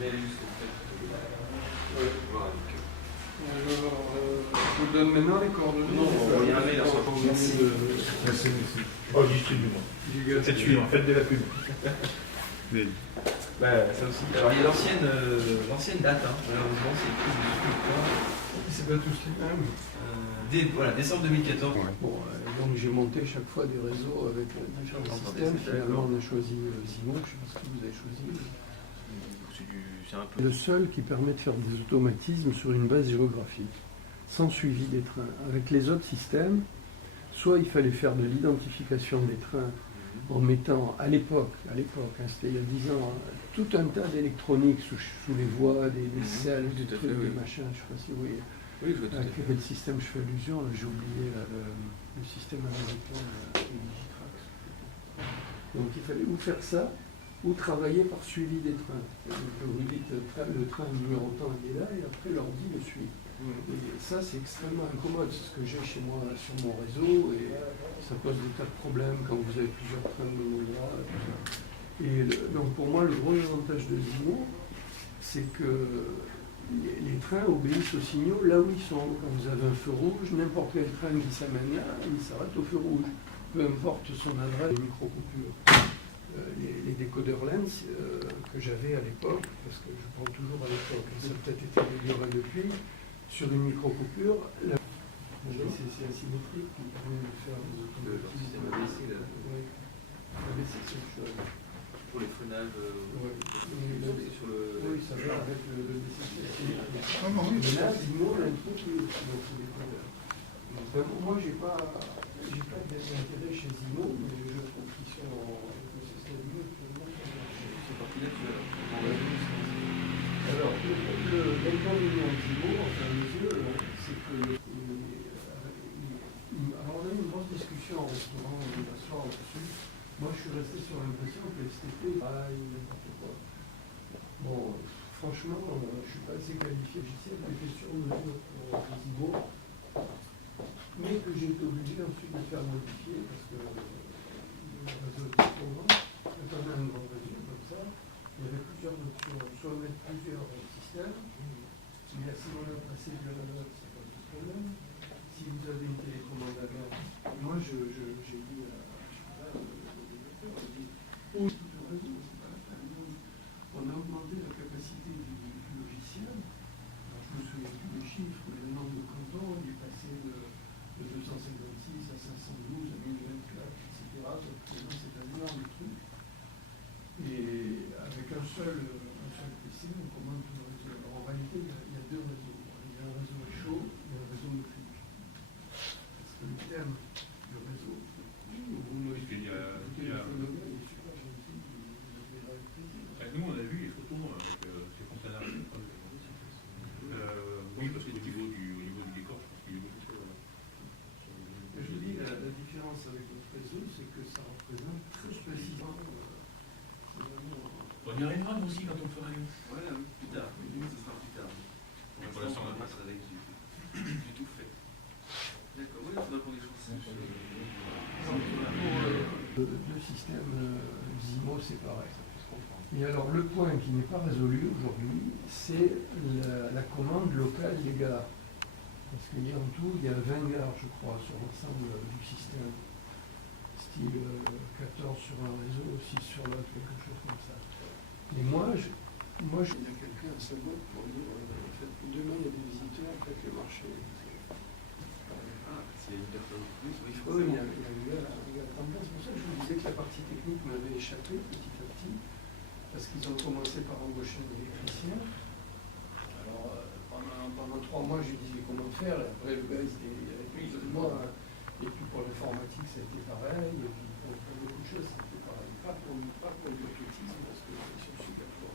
vais aller jusqu'au fait. Voir avec eux. Alors, je vous donne maintenant les coordonnées. Non, il y a un mail à soi. Merci. Merci. Oh, distribue-moi. C'est celui-là, faites de la pub. Ça aussi. Alors, il y a l'ancienne date, hein. Malheureusement, c'est plus de pas. C'est pas tous les mêmes. Voilà, décembre 2014. Ouais. Bon, donc j'ai monté chaque fois des réseaux avec différents systèmes. Finalement, on a choisi Zimo, je ne sais pas ce que vous avez choisi. C'est un peu... Le seul qui permet de faire des automatismes sur une base géographique, sans suivi des trains. Avec les autres systèmes, soit il fallait faire de l'identification des trains en mettant, à l'époque, c'était il y a 10 ans, tout un tas d'électronique sous les voies, des selles, des trucs, des machins, je ne sais pas si vous voyez. Oui, je vois tout à fait. Quel système je fais allusion, j'ai oublié le système américain, Digitrax. Donc il fallait ou faire ça, ou travailler par suivi des trains. Vous dites le train numéro tant il est là, et après l'ordi le suit. Et ça c'est extrêmement incommode, c'est ce que j'ai chez moi sur mon réseau, et ça pose des tas de problèmes quand vous avez plusieurs trains de même endroit. Et donc pour moi le gros avantage de Zimo, c'est que les trains obéissent aux signaux là où ils sont. Quand vous avez un feu rouge, n'importe quel train qui s'amène là, il s'arrête au feu rouge. Peu importe son adresse, les micro-coupures. Les décodeurs Lens que j'avais à l'époque, parce que je prends toujours à l'époque, ça a peut-être été amélioré depuis, sur une micro-coupure, c'est asymétrique qui permet de faire des automatismes. système ABC, là. Oui. ABC, c'est autre chose. Pour les phonages, sur le... Oui, ça va avec le DCC. Mais là, Zimo, il y a un truc qui est aussi dans ce décodeur. Moi, j'ai pas d'intérêt chez Zimo, mais je trouve qu'ils sont en écosystème mieux que le monde. C'est parti là, tu vas... Alors, l'inconvénient de Zimo, enfin, mes yeux, c'est que... Alors, on a eu une grosse discussion au restaurant la soir là-dessus. Moi, je suis resté sur l'impression que STP, n'importe quoi. Bon, franchement, je ne suis pas assez qualifié. J'essaie de sur mesure pour Zimo, mais que j'ai été obligé ensuite de faire modifier parce que le réseau était trop grand. Quand on a un grand réseau comme ça, il y avait plusieurs options. Soit mettre plusieurs systèmes, mais à ce moment-là, passer de la note, ça pose du problème. Si vous avez une télécommande à bord, moi j'ai dit à on a augmenté la capacité du logiciel. Alors, je me souviens plus des chiffres, mais le nombre de cantons est passé de 256 à 512 à 1024, etc. Donc, c'est un énorme truc. Et avec un seul PC, on commande tout le réseau. Alors, en réalité, il y a deux réseaux. Il y a un réseau chaud et un réseau métrique. Parce que le terme du réseau, nous, on a vu les photos avec ces fonctionnaires. Oui, parce qu'au niveau du décor, je pense qu'il est beaucoup plus. Je vous dis, la différence avec notre réseau, c'est que ça représente très précisément. On y arrivera, nous aussi, quand on le fera. Voilà, plus tard. Oui, ce sera plus tard. Pour l'instant, on n'a pas ça du tout fait. D'accord, oui, il faudra qu'on échange ça. Le système Zimo, c'est pareil. Et alors, le point qui n'est pas résolu aujourd'hui, c'est la commande locale des gares. Parce qu'il y a en tout, il y a 20 gares, je crois, sur l'ensemble du système. Style 14 sur un réseau, 6 sur l'autre, quelque chose comme ça. Et moi, il y a quelqu'un à Saint-Maud pour dire, demain il y a des visiteurs, faites le marché. C'est une personne plus. Oui, il y a un gars à temps plein. C'est pour ça que je vous disais que la partie technique m'avait échappé petit à petit. Parce qu'ils ont commencé par embaucher un électricien. Alors, pendant 3 mois, je lui disais comment faire. Et après, le gars, il était avec lui, il disait moi. Et puis pour l'informatique, ça a été pareil. Et puis pour beaucoup de choses, ça a été pareil. Pas pour le athlétisme, parce que c'est super fort.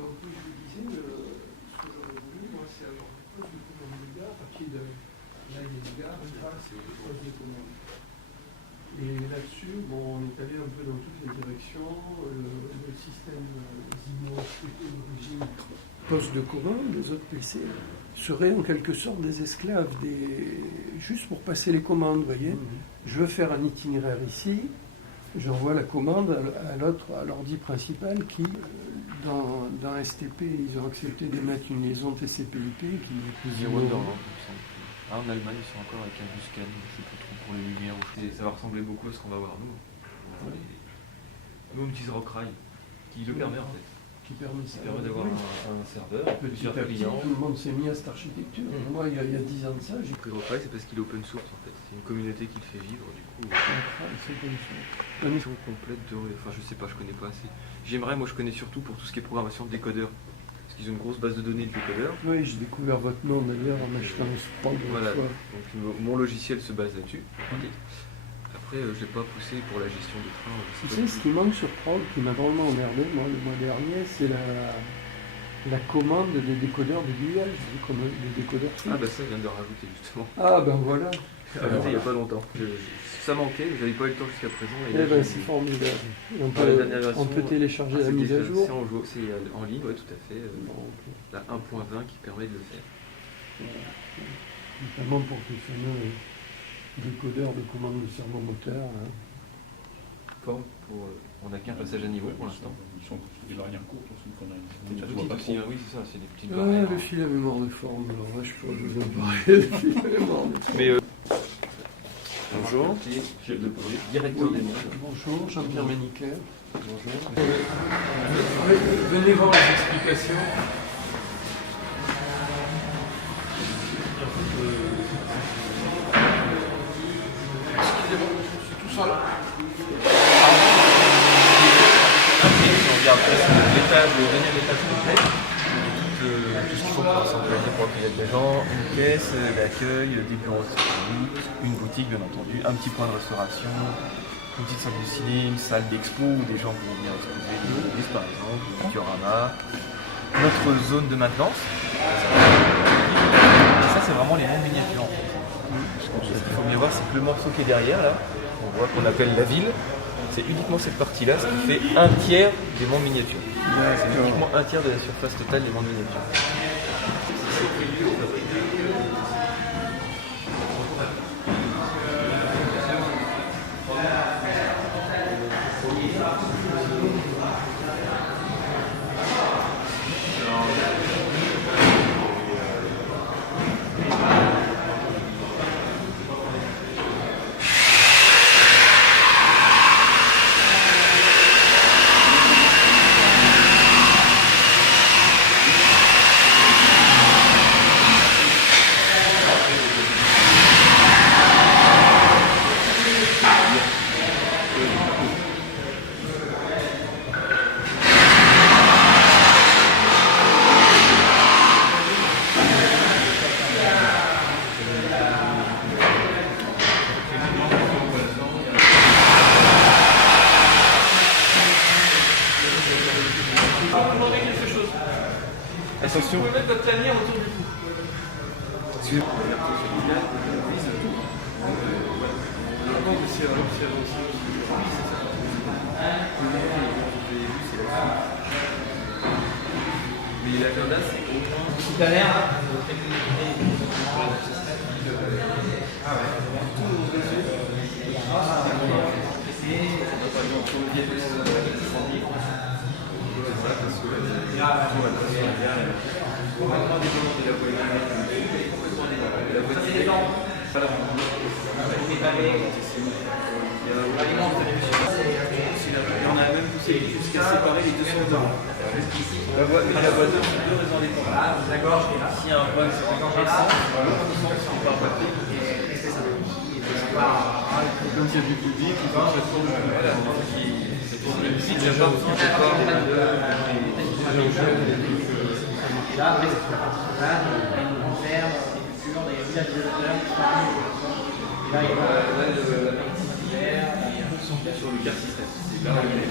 Donc, je lui disais, ce que j'aurais voulu, moi, c'est avoir des postes de commande de gare, à pied de. Là, il y a une gare, c'est des postes de commande. Et là-dessus, bon, on est allé un peu dans toutes les directions. Le système Zimo, d'origine poste de commande, les autres PC, seraient en quelque sorte des esclaves, juste pour passer les commandes, vous voyez. Je veux faire un itinéraire ici, j'envoie la commande à l'autre, à l'ordi principal qui, dans STP, ils ont accepté de mettre une liaison TCP/IP qui est plus 0 d'Orlande, il me semble. Ah, en Allemagne, ils sont encore avec un Buscan, je ne sais plus trop pour les lumières. Ça va ressembler beaucoup à ce qu'on va voir nous. Nous, on utilise Rockray, qui le permet en fait. Qui permet ça. Qui permet d'avoir un serveur, Petit à plusieurs petit, clients. tout le monde s'est mis à cette architecture. Moi, il y a 10 ans de ça, j'ai Après, Rockray, c'est parce qu'il est open source en fait. C'est une communauté qui le fait vivre, du coup. c'est comme ça. Une mission complète de. Enfin, je sais pas, je connais pas assez. J'aimerais, moi, je connais surtout pour tout ce qui est programmation de décodeurs. Parce qu'ils ont une grosse base de données de décodeurs. Oui, j'ai découvert votre nom d'ailleurs en achetant ce prendre. Voilà, donc mon logiciel se base là-dessus. Après, je l'ai pas poussé pour la gestion des trains. Tu sais, ce qui manque sur Prog, qui m'a vraiment emmerdé moi, le mois dernier, c'est la commande des décodeurs de Google, des décodeurs. Ah bah ça, je viens de le rajouter justement. Ah ben voilà. Il n'y a pas longtemps. Ça manquait, mais j'avais pas eu le temps jusqu'à présent. Eh ben c'est formidable. On peut télécharger la mise à jour. C'est en ligne, oui, tout à fait. La 1.20 qui permet de le faire. Notamment pour ces fameux décodeurs de commande de serveur moteur. On n'a qu'un passage à niveau pour l'instant. Ils sont des variantes courtes aussi qu'on a. Oui, c'est ça, c'est des petites Ah, barrières. le fil à mémoire de forme, alors là je pourrais vous en parler, le fil à mémoire de forme. Mais bonjour, chef de projet, directeur des mondes. Bonjour, Jean-Pierre Méniquet. Bonjour. Venez voir les explications. Excusez-moi, je suis tout seul. On regarde le dernier étage complet. Tout ce qu'il faut pour s'employer pour accueillir des gens, une caisse d'accueil, des bureaux de route, une boutique bien entendu, un petit point de restauration, une petite salle de ciné, une salle d'expo où des gens vont venir exposer des services par exemple, un diorama, notre zone de maintenance. Et ça c'est vraiment les mondes miniatures en fait. Ce qu'il faut bien voir c'est que le morceau qui est derrière là, on voit qu'on appelle la ville. C'est uniquement cette partie-là, ce qui fait un tiers des mondes miniatures. C'est uniquement un tiers de la surface totale des mondes miniatures. Attention. Vous pouvez mettre votre lanière autour du cou. Mais l'agenda c'est au moins. Tout à l'heure. On a même poussé jusqu'à séparer les deux sauveteurs. La voiture, c'est deux raisons indépendantes. S'il y a un point de séparation, on ne va pas de Quand il y a du public, il faut que ça tourne. voilà, le public, il n'y a pas besoin de part de là, après, c'est une grande ferme, des cultures, des villages développeurs. Et là, il y a sur le car système. C'est là où les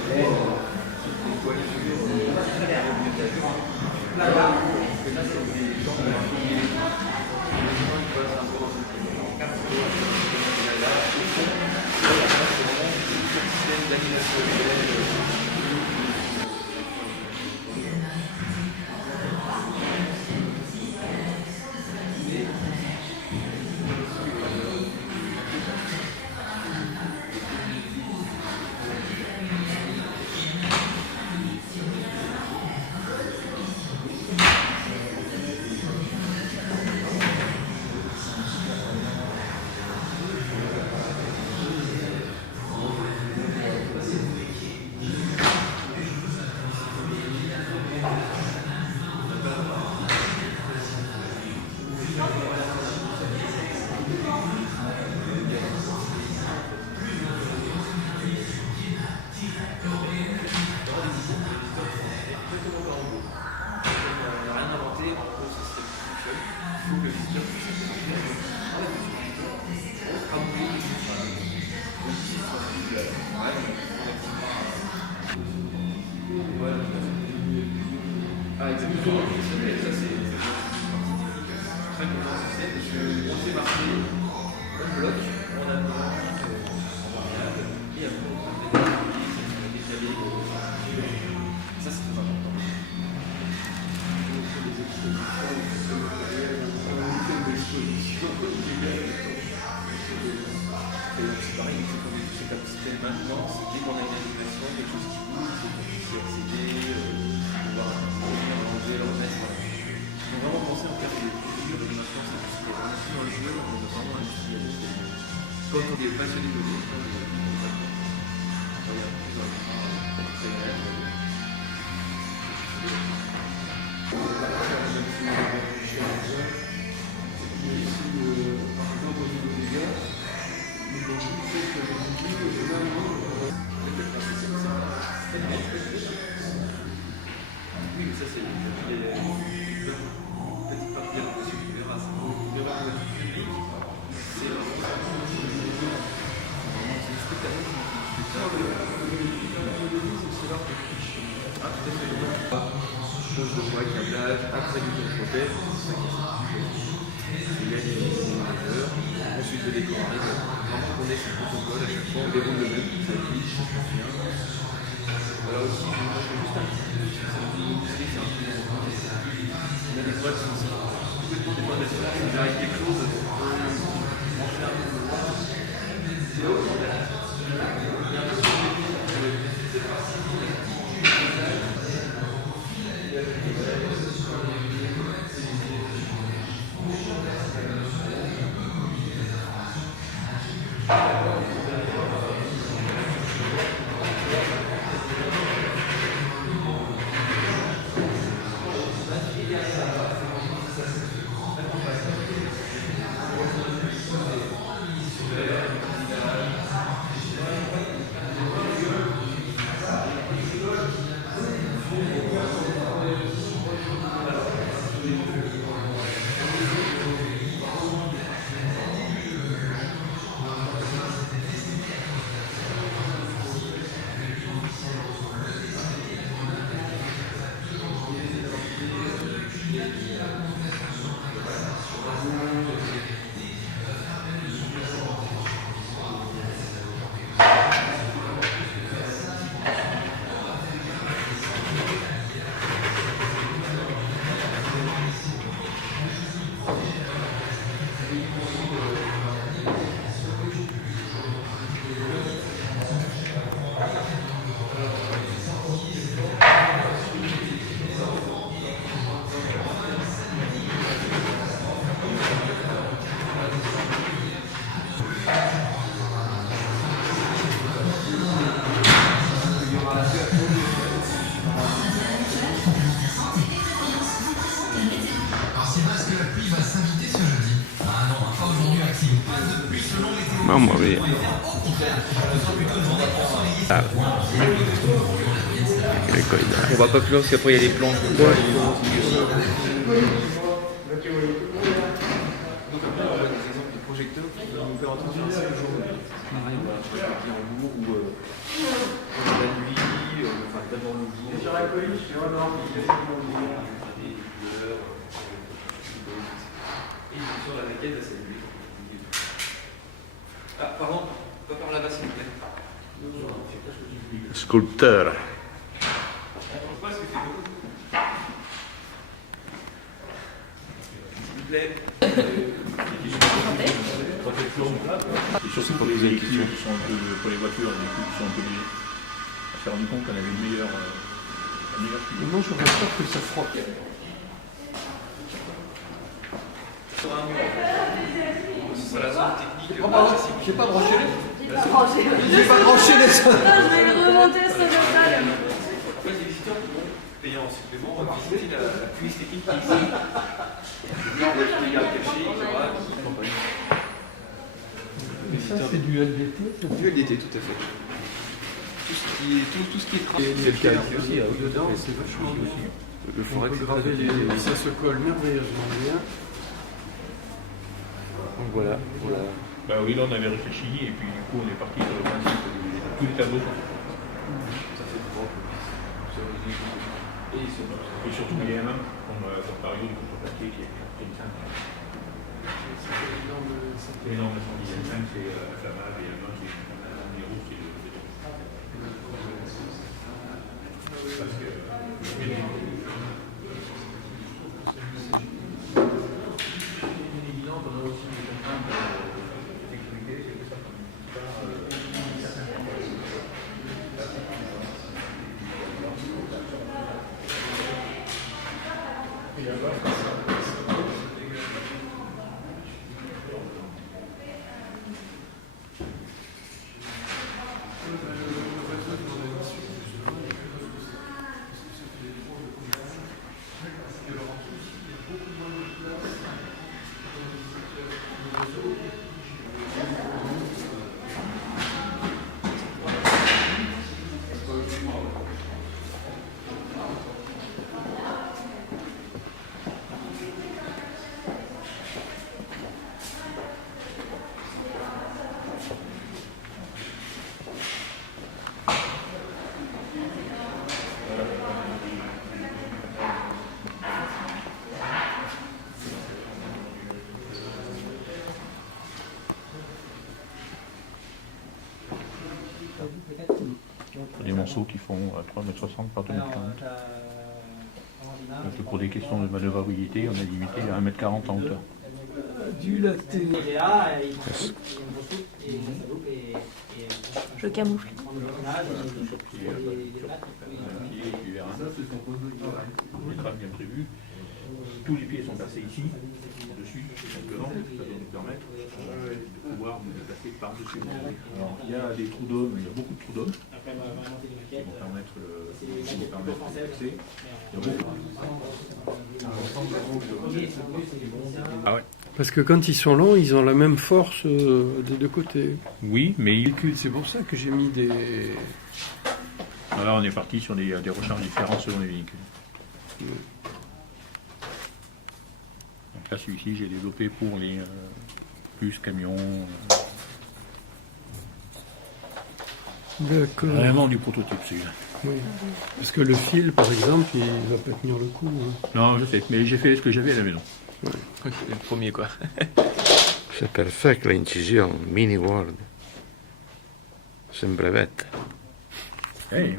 Ah, exactement. Ça, c'est très comment c'est parce qu'on fait marcher un bloc en attendant en variable et après on peut décaler. Ça, c'est très important. C'est pareil, c'est comme système maintenance, dès qu'on a une animation, quelque chose qui bouge, c'est accéder, pouvoir enlever, le remettre. Il faut vraiment penser en faire des figures de maintenance industrielle. On est dans le jeu, on est vraiment industriel. Quand on est passionné de l'eau, on regarde plus dans le oui, mais ça c'est les petites parties de la question qui verra. C'est public. C'est ah, tout à fait. Chose de bois, câblage, après du contrôle, il y a des moteurs, ensuite de l'écran arrive. Vraiment, on est sur le protocole à chaque fois, on déroule le même, ça glitch, ça passe bien. Voilà aussi, je fais juste un petit peu, c'est un peu c'est un peu on a des boîtes qui sont complètement dépendantes, il arrive quelque chose, on fait un peu de bois. C'est là où on est. Il y a un peu de Mamma mia. Ah. Che coida. On va pas plus loin parce qu'après il y a les planches. Donc après on voit des exemples de projecteurs qui nous permettent de faire ça le jour. Pareil, on va choisir en jour ou la nuit, enfin d'abord le jour. Sur la colline, je suis vraiment des couleurs, et sur la maquette, c'est lui. Ah, pardon, pas par là-bas s'il vous plaît. Sculpteur. S'il vous plaît. Et surtout pour les véhicules qui sont un peu, pour les voitures, les véhicules qui sont un peu légers. On s'est rendu compte qu'on avait une meilleure figure. Non, je ne pense pas que ça frotte. Sur un mur. C'est la zone technique. J'ai pas branché les... J'ai pas branché les sons. Je vais le remonter sur le salle. En fait, les visiteurs pourront payer en supplément visiter la cuisse technique qui est ici. Là, on va être les gardes cachés, il y aura qui campagne. Mais ça, c'est du LDT, ça. Du LDT, tout à fait. Tout ce qui est travail. C'est le cas ici aussi. Dedans, c'est vachement bien. Le forex, On peut graver ça se colle merveilleusement bien. Donc voilà. Bah oui, là on avait réfléchi et puis du coup on est parti sur le principe de tous les tableaux sont faits. Ça fait du grand. Et surtout les M1, comme par exemple le contreplaqué qui est une 5. Et non, mais il y a une 5, c'est inflammable, et M1 qui est un rouge, c'est le. Parce que. Des monceaux qui font 3,60 m par 2,40 m. Donc pour des questions de manœuvrabilité, on est limité à 1,40 m en hauteur. Je camoufle. Les trames bien prévues. Tous les pieds sont placés ici, dessus, dedans, ça doit nous permettre de pouvoir nous déplacer par-dessus. Alors il y a des trous d'hommes, il y a beaucoup de trous d'hommes qui vont permettre l'accès. Ah ouais. Parce que quand ils sont longs, ils ont la même force des deux côtés. Oui, mais C'est pour ça que j'ai mis des... alors on est parti sur des recharges différentes selon les véhicules. Donc là, celui-ci, j'ai développé pour les bus, camions. D'accord. Vraiment du prototype, celui-là. Oui. Parce que le fil, par exemple, il va pas tenir le coup. Hein. Non, je sais, mais j'ai fait ce que j'avais à la maison. C'est le premier quoi. C'est perfect l'incision, mini world. Sembrevette. Hey.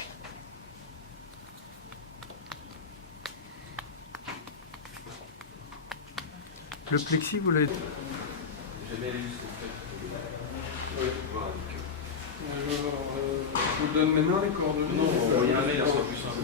Le plexi, vous l'avez... Alors, je vous donne maintenant les coordonnées. Non, on va y aller, là, c'est plus simple.